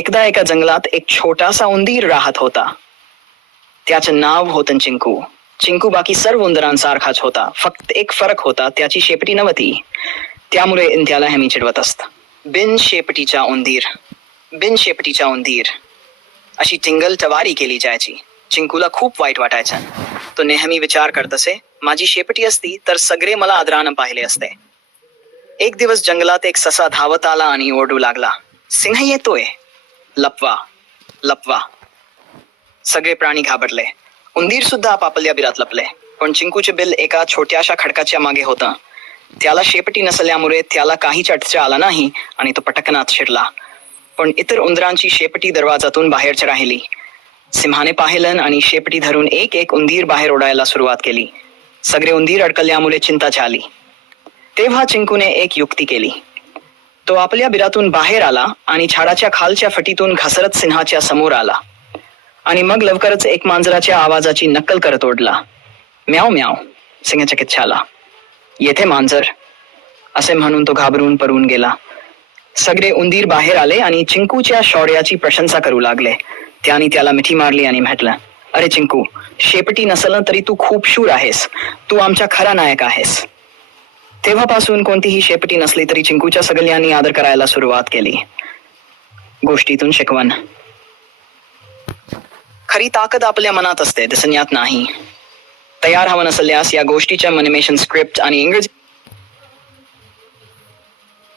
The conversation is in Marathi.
एकदा एका जंगलात एक छोटासा उंदीर राहत होता. त्याचं नाव होतं चिंकू. चिंकू बाकी सर्व उंदरांसारखाच होता, फक्त एक फरक होता, त्याची शेपटी नव्हती. त्यामुळे त्याला नेहमी चिडवत असत. बिन शेपटीचा उंदीर, बिन शेपटीचा उंदीर अशी टिंगल टवारी केली जायची. चिंकूला खूप वाईट वाटायचं. तो नेहमी विचार करत असे, माझी शेपटी असती तर सगळे मला आदरानं पाहिले असते. एक दिवस जंगलात एक ससा धावत आला आणि ओरडू लागला, सिंह येतोय, लपवा लपवा. सगळे प्राणी घाबरले. उंदीर सुद्धा आपापल्या बिरात लपले. पण चिंकूचे बिल एका छोट्याशा खडकाच्या मागे होतं. त्याला शेपटी नसल्यामुळे त्याला काही अडथळा आला नाही आणि तो पटकनात शिरला. पण इतर उंदरांची शेपटी दरवाजातून बाहेरच राहिली. सिंहाने पाहिलं आणि शेपटी धरून एक एक उंदीर बाहेर ओढायला सुरुवात केली. सगळे उंदीर अडकल्यामुळे चिंता झाली. तेव्हा चिंकूने एक युक्ती केली. तो आपल्या बिरातून बाहेर आला आणि झाडाच्या खालच्या फटीतून घसरत सिंहाच्या समोर आला आणि मग लवकरच एक मांजराच्या आवाजाची नक्कल करत ओढला. म्याव म्याव. सिंह चकित झाला. येथे मांजर, असे म्हणून तो घाबरून पळून गेला. सगळे उंदीर बाहेर आले आणि चिंकूच्या शौर्याची प्रशंसा करू लागले. त्याने त्याला मिठी मारली आणि म्हटलं, अरे चिंकू, शेपटी नसलं तरी तू खूप शूर आहेस. तू आमचा खरा नायक आहेस. तेव्हापासून कोणतीही शेपटी नसली तरी चिंकूच्या सगळ्यांनी आदर करायला सुरुवात केली. गोष्टीतून शिकवण. खरी ताकद आपल्या मनात असते, दिसण्यात नाही. तयार हवं नसल्यास या गोष्टीच्या अॅनिमेशन स्क्रिप्ट आणि इंग्रजी